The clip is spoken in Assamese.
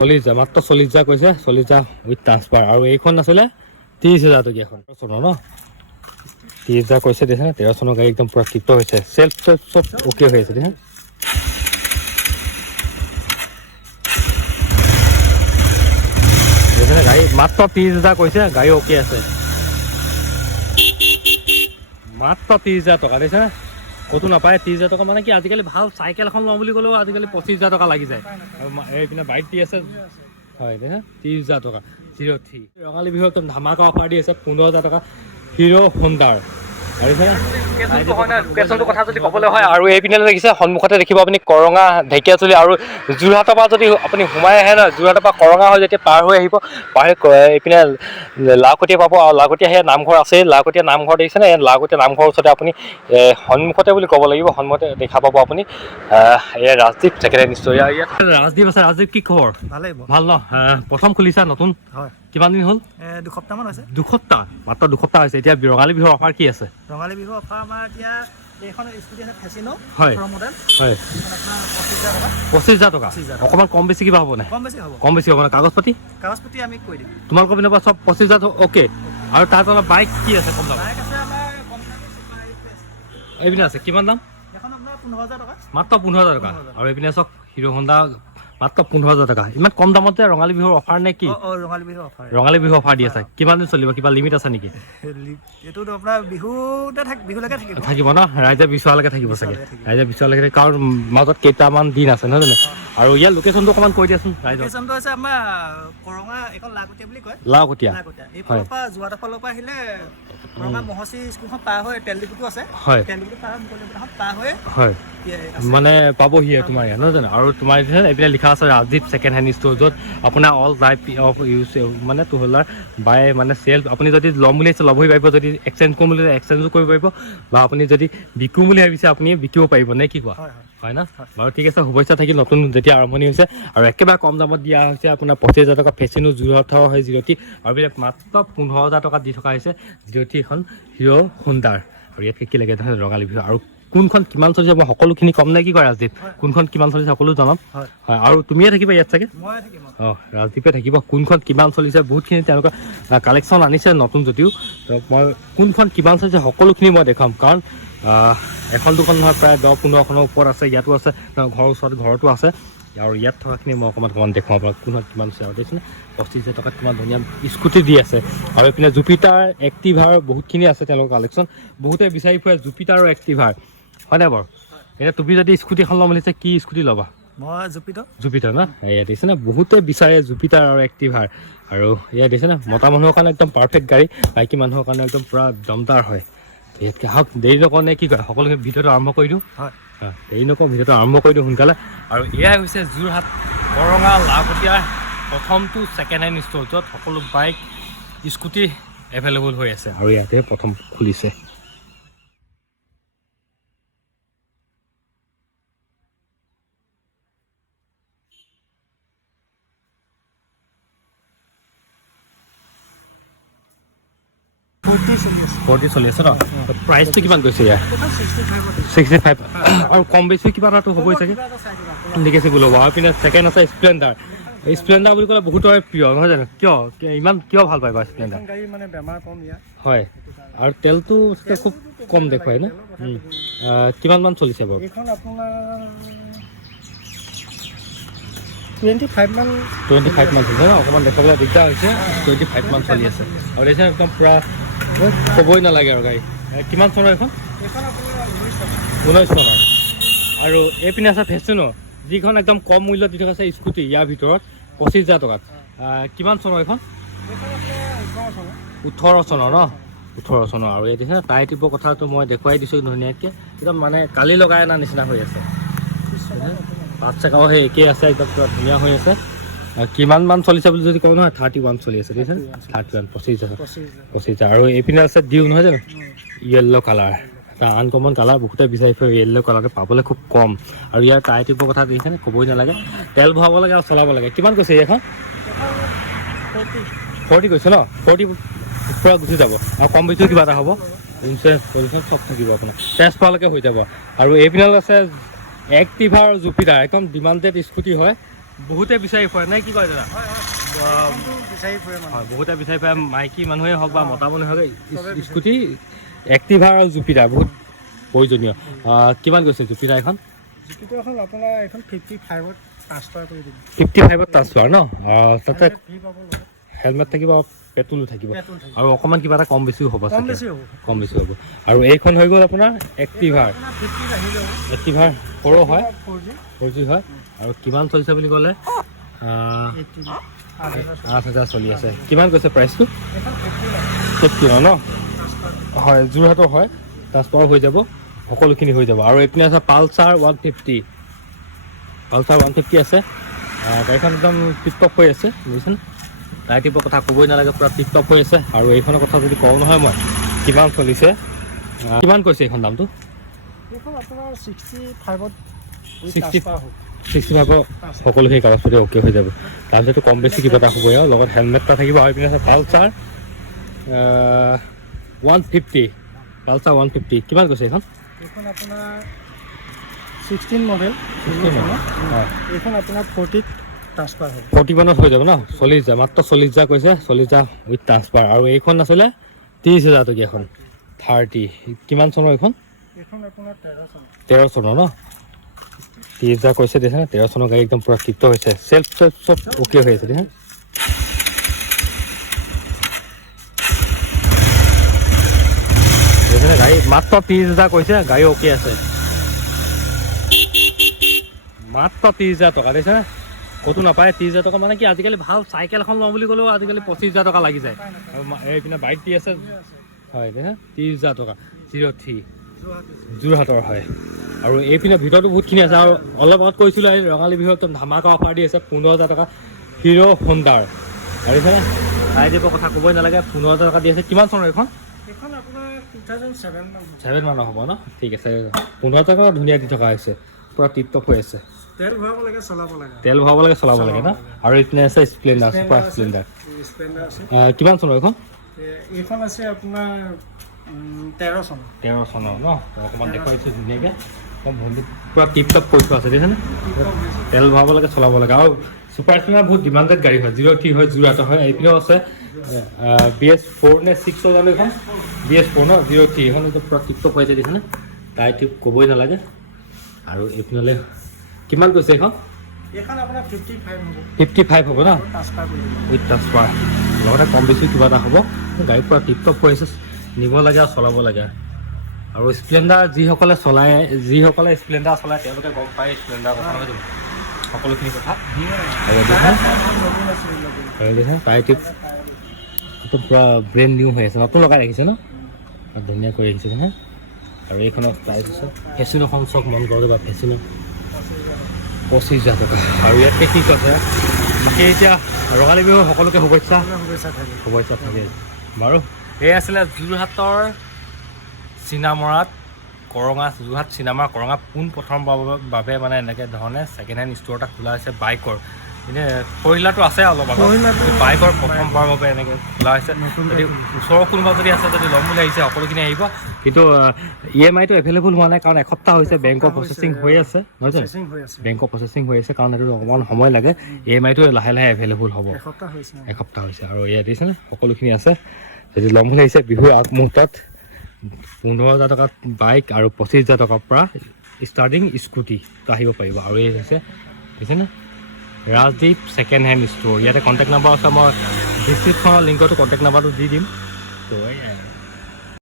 40,000 মাত্ৰ 40,000 কৈছে 40,000 উইথ ট্ৰান্সফাৰ আৰু এইখন আছিলে 30,000 টকীয়া এখন চনৰ ন 30,000 কৈছে দেখিছে 13 চনৰ গাড়ী একদম পুৰা টিপ হৈছে চেল্ফ চব অ'কে হৈ আছে দেখিছে গাড়ী মাত্ৰ 30,000 কৈছে গাড়ী অ'কে আছে মাত্ৰ 30,000 টকা দেখিছে ক'তো নাপায় 30,000 টকা মানে কি আজিকালি ভাল চাইকেল এখন লওঁ বুলি ক'লেও আজিকালি 25,000 টকা লাগি যায় আৰু এইপিনে বাইক দি আছে হয় দেখিছে 30,000 টকা 03 ৰঙালী বিহু একদম ধামাকা অফাৰ দি আছে 15,000 টকা হিৰো হোণ্ডাৰ লোকেশ্যনটো কথা যদি ক'বলৈ হয় আৰু এইপিনে দেখিছে সন্মুখতে দেখিব আপুনি কৰঙা ঢেকীয়াজুলি আৰু যোৰহাটৰ পৰা যদি আপুনি সোমাই আহে নহয় যোৰহাটৰ পৰা কৰঙা হৈ যেতিয়া পাৰ হৈ আহিব এইপিনে লাহকটীয়া পাব আৰু লাহকটীয়া সেয়া নামঘৰ আছে লাহকটীয়া নামঘৰ দেখিছেনে লাহকটীয়া নামঘৰৰ ওচৰতে আপুনি সন্মুখতে বুলি ক'ব লাগিব সন্মুখতে দেখা পাব আপুনি এয়া ৰাজদ্বীপ ছেকেণ্ড হেণ্ড ষ্ট'ৰ ইয়াত ৰাজদ্বীপ আছে ৰাজদ্বীপ কি খবৰ ভাল ন প্ৰথম খুলিছা নতুন হয় কিমান দিন হ'ল 2 সপ্তাহমান হৈছে 2 সপ্তাহ মাত্ৰ 2 সপ্তাহ হৈছে এতিয়া ৰঙালী বিহুৰ অফাৰ কি আছে ৰঙালী বিহু অফাৰ আমাৰ এতিয়া এইখন স্কুটি আছে ফেচিনো হয় মডেল হয় 25,000 টকা অকণমান কম বেছি কিবা হ'ব নাই কম বেছি হ'ব নাই কাগজ পাতি আমি কৈ দিম তোমালোকৰ পিনৰ পৰা চব 25,000 অ'কে আৰু তাৰ তলত বাইক কি আছে কম দাম এইপিনে আছে কিমান দাম মাত্ৰ 15,000 টকা আৰু এইপিনে চাওক হিৰো হোণ্ডা মাত্ৰ 15,000 টকা ইমান কম দামতে ৰঙালী বিহুৰ অফাৰ নে কি ৰঙালী বিহু অফাৰ দি আছে কিমান দিন চলিব কিবা লিমিট আছে নেকি এইটো আপোনাৰ বিহুলৈকে থাকিব ন ৰাইজে বিচৰালৈকে থাকিব চাগে ৰাইজে বিচৰালৈকে কাৰণ মাজত কেইটামান দিন আছে নহয় জানো আৰু ইয়াৰ লোকেশ্যনটো অকণমান কৈ দিয়াচোন লোকেশ্যনটো হৈছে আমাৰ কৰঙা এখন লাহকটীয়া বুলি কয় লাহকটীয়া এইফালৰ পৰা যোৰহাটৰ ফালৰ পৰা আহিলে কৰঙা মহচি স্কুলখন পাৰ হৈ তেল ডিপুটো আছে হয় তেল ডিপুটো পাৰ হৈ হয় মানে পাবহি তোমাৰ ইয়াত নহয় জানো আৰু তোমাৰ এইপিনে লিখা আছে ৰাজদ্বীপ ছেকেণ্ড হেণ্ড ষ্ট'ৰ য'ত আপোনাৰ অল টাইপ অফ ইউজ মানে টু হুইলাৰ বাই মানে চেল আপুনি যদি ল'ম বুলি ভাবিছে ল'বহি পাৰিব যদি এক্সচেঞ্জ কৰিম বুলি এক্সচেঞ্জো কৰিব পাৰিব বা আপুনি যদি বিকো বুলি ভাবিছে আপুনি বিকিব পাৰিব নে কি কোৱা হয় না বাৰু ঠিক আছে শুভেচ্ছা থাকিল নতুন যেতিয়া আৰম্ভণি হৈছে আৰু একেবাৰে কম দামত দিয়া হৈছে আপোনাৰ 25,000 টকা ফেচিনো যোৰহাট হয় 03 আৰু মাত্ৰ 15,000 টকাত দি থকা হৈছে 03 এখন হিৰো হোণ্ডাৰ আৰু ইয়াতকৈ কি লাগে ৰঙালী বিহু আৰু কোনখন কিমান চলিছে মই সকলোখিনি কম নে কি কয় ৰাজদ্বীপ কোনখন কিমান চলিছে সকলো জনাম হয় আৰু তুমিয়ে থাকিবা ইয়াত চাগে অঁ ৰাজদ্বীপে থাকিব কোনখন কিমান চলিছে বহুতখিনি তেওঁলোকে কালেকশ্যন আনিছে নতুন যদিও মই কোনখন কিমান চলিছে সকলোখিনি মই দেখাম কাৰণ এখন দুখন নহয় প্ৰায় 10-15খনৰ ওপৰত আছে ইয়াতো আছে ঘৰৰ ওচৰত ঘৰতো আছে আৰু ইয়াত থকাখিনি মই অকণমান দেখুৱাম আপোনাক কোনখন কিমান আছে আৰু দেখিছেনে 25,000 টকাত কিমান ধুনীয়া স্কুটি দি আছে আৰু এইপিনে জুপিটাৰ এক্টিভাৰ বহুতখিনি আছে তেওঁলোকৰ কালেকশ্যন বহুতে বিচাৰি ফুৰে জুপিটাৰ আৰু এক্টিভাৰ হয়নে বাৰু এতিয়া তুমি যদি স্কুটি এখন ল'ম বুলিছে কি স্কুটি ল'বা মই জুপিটাৰ ন এয়া দেখিছে না বহুতে বিচাৰে জুপিটাৰ আৰু এক্টিভাৰ আৰু এয়া দেখিছে না মতা মানুহৰ কাৰণে একদম পাৰফেক্ট গাড়ী মাইকী মানুহৰ কাৰণে একদম পূৰা দমদাৰ হয় ইয়াতকৈ আহক দেৰি নকওঁ নে কি কয় সকলোকে ভিডিঅ'টো আৰম্ভ কৰি দিওঁ হয় দেৰি নকওঁ ভিডিঅ'টো আৰম্ভ কৰি দিওঁ সোনকালে আৰু এয়াই হৈছে যোৰহাট কৰঙা লাহকটীয়াৰ প্ৰথমটো ছেকেণ্ড হেণ্ড ষ্ট'ৰ য'ত সকলো বাইক স্কুটি এভেইলেবল হৈ আছে আৰু ইয়াতে প্ৰথম খুলিছে চলি আছে ন প্ৰাইচটো কিমান কৈছে ইয়াৰ 65 আৰু কম বেছি কিবা এটাতো হ'বই চাগে ঠিক আছে বোলো আৰু পিনে ছেকেণ্ড আছে স্প্লেণ্ডাৰ বুলি ক'লে বহুতৰে প্ৰিয় নহয় জানো কিয় ভাল পায় বাৰু স্প্লেণ্ডাৰ হয় আৰু তেলটো খুব কম দেখুৱাই ন কিমান মান চলিছে বাৰু 25 মান চলিছে ন অকণমান দেখাবলৈ দিগদাৰ হৈছে 25 মান চলি আছে আৰু দেখিছে একদম পূৰা ক'বই নালাগে আৰু গাড়ী কিমান চনৰ এইখন 19 চনৰ আৰু এইপিনে আছে ফেচিনো যিখন একদম কম মূল্যত দি থকা আছে স্কুটি ইয়াৰ ভিতৰত 25,000 টকাত কিমান চনৰ এইখন 18 চনৰ ন 18 চনৰ আৰু এই দেখিছে টায়াৰ টিপৰ কথাটো মই দেখুৱাই দিছোঁ ধুনীয়াকৈ একদম মানে কালি লগাই অনা নিচিনা হৈ আছে পাঁচ চেকাও সেই একেই আছে একদম পূৰা ধুনীয়া হৈ আছে কিমান মান চলিছে বুলি যদি কওঁ নহয় 31 চলি আছে দেখিছে 31 25,000 আৰু এইপিনে আছে ডিউ নহয় জানো য়েল্ল' কালাৰ এটা আনকমন কালাৰ বহুতে বিচাৰি ফুৰে য়েল্ল' কালাৰটো পাবলৈ খুব কম আৰু ইয়াৰ টায়াৰ টিপৰ কথা দেখিছেনে ক'বই নালাগে তেল ভৰাব লাগে আৰু চলাব লাগে কিমান কৈছে এইখন 40 কৈছে ন 40 পূৰা গুচি যাব আৰু কম বেছিও কিবা এটা হ'ব ইঞ্চুৰেঞ্চ পলিউশ্যন চব থাকিব আপোনাৰ টেষ্ট পোৱালৈকে হৈ যাব আৰু এইপিনে আছে এক্টিভা আৰু জুপিটাৰ একদম ডিমাণ্ডেড স্কুটি হয় বহুতে বিচাৰি ফুৰে নে কি কয় দাদা? হয় বিচাৰি ফুৰে মানে হয়, বহুতে বিচাৰি ফুৰে, মাইকী মানুহে হওক বা মতা মানুহে হওক, স্কুটি এক্টিভা আৰু জুপিটাৰ বহুত প্ৰয়োজনীয়। কিমান গৈছে জুপিটাৰ এখন? জুপিটাৰ এখন আপোনাৰ এখন 55ত ট্ৰান্সফাৰ কৰি দিম। 55ত ট্ৰান্সফাৰ ন? তাতে ফ্ৰী পাব লগত, হেলমেট থাকিব, পেট্ৰলো থাকিব, পেট্ৰল থাকিব, আৰু অকণমান কিবা এটা কম বেছিও হ'ব কম চাগে। বেছি হ'ব। কম বেছি হ'ব। আৰু এইখন হৈ গ'ল আপোনাৰ এক্টিভাৰ। আপোনাৰ 50 আহি যাব। এক্টিভাৰ সৰু হয়, 4G 4G হয়। আৰু কিমান চলিছে বুলি ক'লে? 80 8,000 চলি আছে। কিমান কৈছে প্ৰাইচটো? এখন 50 50 ন? ট্ৰান্সফাৰ হয়, যোৰহাটৰ হয়, ট্ৰান্সফাৰ হৈ যাব, সকলোখিনি হৈ যাব। আৰু এইপিনে আছে পালচাৰ 150, পালচাৰ 150 আছে। গাড়ীখন একদম টিপটপ হৈ আছে, বুজিছেনে? টায়াৰ কথা ক'বই নালাগে, পূৰা টিপটপ হৈ আছে। আৰু এইখনৰ কথা যদি কওঁ নহয় মই, কিমান চলিছে, কিমান কৈছে এইখন দামটো? এইখন আপোনাৰ 65ত 65 সকলোখিনি কাগজ পাতি অ'কে হৈ যাব। তাৰপিছতো কম বেছি কিবা এটা হ'বই, আৰু লগত হেলমেট এটা থাকিব। আৰু এইপিনে আছে পালচাৰ 150, পালচাৰ 150 কিমান কৈছে এইখন? এইখন আপোনাৰ 16 মডেল। হয়, এইখন আপোনাৰ 40ত ট্ৰান্সফাৰ হ'ব। 41ত হৈ যাব ন? 40,000, মাত্ৰ 40,000 কৈছে, 40,000 উইথ ট্ৰান্সফাৰ। আৰু এইখন আছিলে 30,000 টকীয়া এখন 30, কিমান চনৰ এইখন? এইখন আপোনাৰ 13 চন। 13 চনৰ ন? 30,000 কৈছে, দেখিছেনে? 13 চনৰ গাড়ী একদম পূৰা টিপটপ হৈছে, চেল্ফ চব অ'কে হৈ আছে, দেখিছেনে? গাড়ী মাত্ৰ 30,000 কৈছে, গাড়ী অ'কে আছে, মাত্ৰ 30,000 টকা, দেখিছেনে? ক'তো নাপায় 30,000 টকা। মানে কি আজিকালি ভাল চাইকেল এখন লওঁ বুলি ক'লেও আজিকালি 25,000 টকা লাগি যায়। আৰু এইপিনে বাইক দি আছে, হয়, দেখিছে? 30,000 টকা 03, যোৰহাটৰ হয়। আৰু এইপিনে ভিতৰতো বহুতখিনি আছে। আৰু অলপ আগত কৈছিলোঁ, এই ৰঙালী বিহু একদম ধামাকা অফাৰ দি আছে, 15,000 টকা হিৰ' হোণ্ডাৰ, দেখিছেনে? চাই দিব, কথা ক'বই নালাগে, 15,000 টকা দি আছে। কিমান চনৰ এইখন? এইখন আপোনাৰ 2007 7 মানৰ হ'ব ন? ঠিক আছে, 15,000 টকা ধুনীয়া দি থকা হৈছে, পূৰা টিপটপ হৈ আছে। তেল ভৰাব লাগে, চলাব লাগে। তেল ভৰাব লাগে, চলাব লাগে ন? আৰু এইপিনে আছে স্প্লেণ্ডাৰ, ছুপাৰ স্প্লেণ্ডাৰ। স্প্লেণ্ডাৰ আছে। কিমান চনৰ এইখন? এইখন আছে আপোনাৰ 13 চন। 13 চনৰ ন? অকণমান দেখুৱাইছোঁ ধুনীয়াকৈ, পূৰা টিপটপ কৰি থোৱা আছে, দেখিছেনে? তেল ভৰাব লাগে, চলাব লাগে। আৰু ছুপাৰ স্প্লেণ্ডাৰ বহুত ডিমাণ্ডেড গাড়ী হয়, 03 হয়, যোৰহাটৰ হয়। এইপিনেও আছে BS4 নে 6 জানো এইখন? BS4 ন? 03 এইখন একদম পূৰা টিপটপ হৈ আছে, দেখিছেনে? টায়াৰ টিপ ক'বই নালাগে। আৰু এইপিনলৈ কিমান কৈছে এইখন? এইখন আপোনাৰ 55 হ'ব। 55 হ'ব ন? ট্ৰান্সফাৰ কৰি দিব। উইথ ট্ৰান্সফাৰ, লগতে কম বেছি কিবা এটা হ'ব। গাড়ী পূৰা টিপটপ হৈ আছে, নিব লাগে আৰু চলাব লাগে। আৰু স্প্লেণ্ডাৰ যিসকলে স্প্লেণ্ডাৰ চলায় তেওঁলোকে গম পায় স্প্লেণ্ডাৰ কথা নহয় জানো? সকলোখিনি কথা। টায়াৰ টিপ একদম পূৰা ব্ৰেণ্ড নিউ হৈ আছে, নতুন লগাই ৰাখিছে ন? ধুনীয়া কৰি ৰাখিছে নহয়। আৰু এইখনৰ প্ৰাইচ আছে, ফেচিনোখন চব মন কৰে বা ফেচিনো 25,000 টকা। আৰু ইয়াতকৈ কি কৈছে বাকী? এতিয়া ৰঙালী বিহুৰ সকলোকে শুভেচ্ছা থাকে বাৰু। এই আছিলে যোৰহাটৰ চিনামৰাত কৰঙা, যোৰহাট চিনামৰা কৰঙা পোনপ্ৰথমবাৰৰ বাবে মানে এনেকৈ ধৰণে ছেকেণ্ড হেণ্ড ষ্ট'ৰ এটা খোলা হৈছে বাইকৰ। এনেই ফ'ৰ-হুইলাৰটো আছে অলপ আগত, বাইকৰ প্ৰথমবাৰৰ বাবে এনেকৈ খোলা হৈছে। যদি ওচৰৰ কোনোবা যদি আছে, যদি ল'ম বুলি আহিছে, সকলোখিনি আহিব। কিন্তু EMI-টো এভেইলেবল হোৱা নাই, কাৰণ এসপ্তাহ হৈছে বেংকৰ প্ৰচেচিং হৈ আছে, নহয় জানো? বেংকৰ প্ৰচেচিং হৈ আছে, কাৰণ এইটো অকণমান সময় লাগে। EMI-টো লাহে লাহে এভেইলেবল হ'ব, এসপ্তাহ হৈছে। আৰু ইয়াত দিছেনে সকলোখিনি আছে। যদি ল'ম বুলি আহিছে বিহুৰ আগমুহূৰ্তত 15,000 টকাত বাইক আৰু 25,000 টকাৰ পৰা ষ্টাৰ্টিং স্কুটি আহিব পাৰিব। আৰু এই হৈছে দেখিছেনে ৰাজদ্বীপ ছেকেণ্ড হেণ্ড ষ্ট'ৰ। ইয়াতে কণ্টেক্ট নাম্বাৰ আছে, মই ডিছক্ৰিপশ্যনৰ লিংকতো কণ্টেক্ট নাম্বাৰটো দি দিম। তো